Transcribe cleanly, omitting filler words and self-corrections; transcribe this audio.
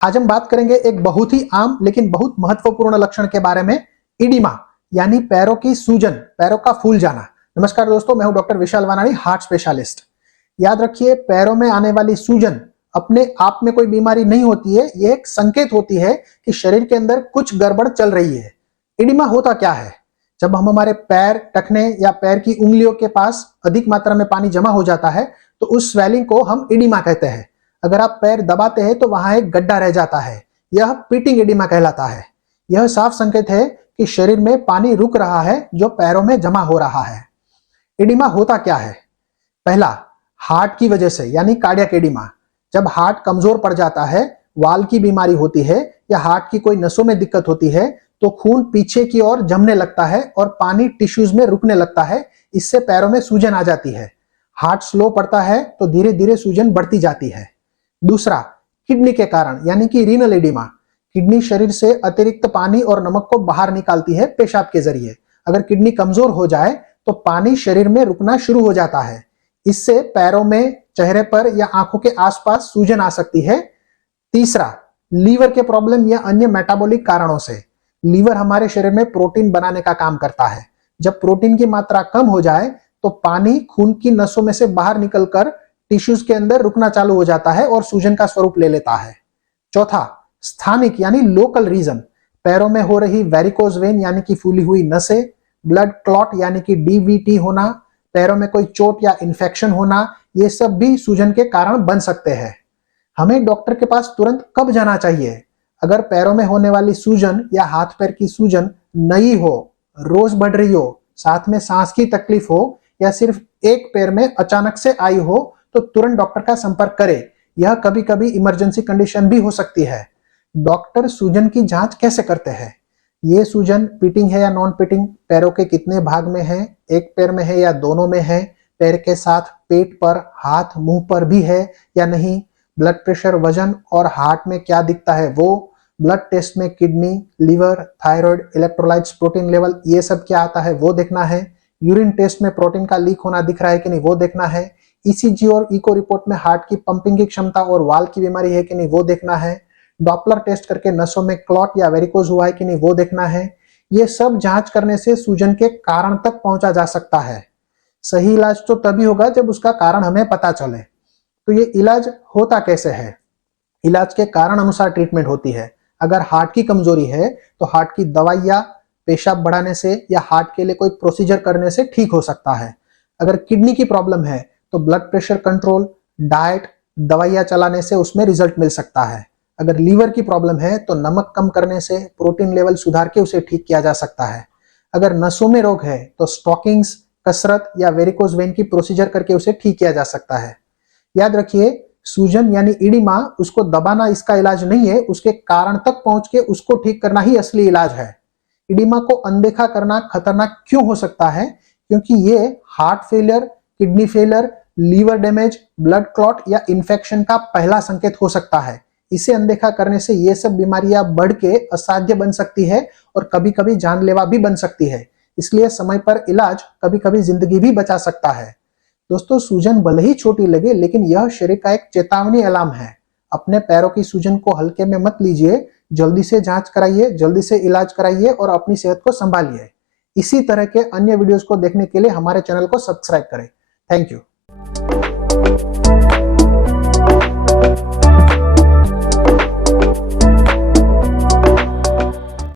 आज हम बात करेंगे एक बहुत ही आम लेकिन बहुत महत्वपूर्ण लक्षण के बारे में, इडिमा यानी पैरों की सूजन, पैरों का फूल जाना। नमस्कार दोस्तों, मैं हूं डॉक्टर विशाल वानाणी, हार्ट स्पेशलिस्ट। याद रखिए, पैरों में आने वाली सूजन अपने आप में कोई बीमारी नहीं होती है, ये एक संकेत होती है कि शरीर के अंदर कुछ गड़बड़ चल रही है। इडिमा होता क्या है? जब हम हमारे पैर, टखने या पैर की उंगलियों के पास अधिक मात्रा में पानी जमा हो जाता है तो उस स्वेलिंग को हम इडिमा कहते हैं। अगर आप पैर दबाते हैं तो वहां एक गड्ढा रह जाता है, यह पिटिंग एडिमा कहलाता है। यह साफ संकेत है कि शरीर में पानी रुक रहा है जो पैरों में जमा हो रहा है। एडिमा होता क्या है? पहला, हार्ट की वजह से यानी कार्डियक एडिमा। जब हार्ट कमजोर पड़ जाता है, वाल की बीमारी होती है या हार्ट की कोई नसों में दिक्कत होती है तो खून पीछे की ओर जमने लगता है और पानी टिश्यूज में रुकने लगता है। इससे पैरों में सूजन आ जाती है। हार्ट स्लो पड़ता है तो धीरे धीरे सूजन बढ़ती जाती है। दूसरा, किडनी के कारण यानी कि रीनल एडिमा। किडनी शरीर से अतिरिक्त पानी और नमक को बाहर निकालती है पेशाब के जरिए। अगर किडनी कमजोर हो जाए तो पानी शरीर में रुकना शुरू हो जाता है। इससे पैरों में, चेहरे पर या आंखों के आसपास सूजन आ सकती है। तीसरा, लीवर के प्रॉब्लम या अन्य मेटाबॉलिक कारणों से। लीवर हमारे शरीर में प्रोटीन बनाने का काम करता है। जब प्रोटीन की मात्रा कम हो जाए तो पानी खून की नसों में से बाहर निकलकर टिश्यूज के अंदर रुकना चालू हो जाता है और सूजन का स्वरूप ले लेता है। चौथा, स्थानिक यानी लोकल रीजन। पैरों में हो रही वेरिकोज वेन यानी कि फूली हुई नसें, ब्लड क्लॉट यानी कि डीवीटी होना, पैरों में कोई चोट या इंफेक्शन होना, ये सब भी सूजन के कारण बन सकते हैं। हमें डॉक्टर के पास तुरंत कब जाना चाहिए? अगर पैरों में होने वाली सूजन या हाथ पैर की सूजन नई हो, रोज बढ़ रही हो, साथ में सांस की तकलीफ हो या सिर्फ एक पैर में अचानक से आई हो तो तुरंत डॉक्टर का संपर्क करें। यह कभी कभी इमरजेंसी कंडीशन भी हो सकती है। डॉक्टर सूजन की जांच कैसे करते हैं? ये सूजन पिटिंग है या नॉन पिटिंग, पैरों के कितने भाग में है, एक पैर में है या दोनों में है, पैर के साथ पेट पर, हाथ, मुंह पर भी है या नहीं, ब्लड प्रेशर, वजन और हार्ट में क्या दिखता है वो, ब्लड टेस्ट में kidney, liver, thyroid, electrolytes, protein level, ये सब क्या आता है वो देखना है। यूरिन टेस्ट में प्रोटीन का लीक होना दिख रहा है कि नहीं वो देखना है। ईसीजी और इको रिपोर्ट में हार्ट की पंपिंग की क्षमता और वाल की बीमारी है कि नहीं वो देखना है। डॉपलर टेस्ट करके नसों में क्लॉट या वेरिकोज हुआ है कि नहीं वो देखना है। ये सब जांच करने से सूजन के कारण तक पहुंचा जा सकता है। सही इलाज तो तभी होगा जब उसका कारण हमें पता चले। तो ये इलाज होता कैसे है? इलाज के कारण अनुसार ट्रीटमेंट होती है। अगर हार्ट की कमजोरी है तो हार्ट की दवाइयां पेशाब बढ़ाने से या हार्ट के लिए कोई प्रोसीजर करने से ठीक हो सकता है। अगर किडनी की प्रॉब्लम है तो ब्लड प्रेशर कंट्रोल, डाइट, दवाइयां चलाने से उसमें रिजल्ट मिल सकता है। अगर लीवर की प्रॉब्लम है तो नमक कम करने से, प्रोटीन लेवल सुधार के उसे ठीक किया जा सकता है। अगर नसों में रोग है तो स्टॉकिंग्स, कसरत या वेरिकोज वेन की प्रोसीजर करके उसे ठीक किया जा सकता है। याद रखिए, सूजन यानी इडिमा, उसको दबाना इसका इलाज नहीं है, उसके कारण तक पहुंच के उसको ठीक करना ही असली इलाज है। इडिमा को अनदेखा करना खतरनाक क्यों हो सकता है? क्योंकि ये heart failure, kidney failure, liver damage, blood clot या इंफेक्शन का पहला संकेत हो सकता है। इसे अनदेखा करने से ये सब बीमारियां बढ़ के असाध्य बन सकती है और कभी कभी जानलेवा भी बन सकती है। इसलिए समय पर इलाज कभी कभी जिंदगी भी बचा सकता है। दोस्तों, सूजन भले ही छोटी लगे लेकिन यह शरीर का एक चेतावनी अलार्म है। अपने पैरों की सूजन को हल्के में मत लीजिए, जल्दी से जांच कराइए, जल्दी से इलाज कराइए और अपनी सेहत को संभालिए। इसी तरह के अन्य वीडियोस को देखने के लिए हमारे चैनल को सब्सक्राइब करें। Thank you.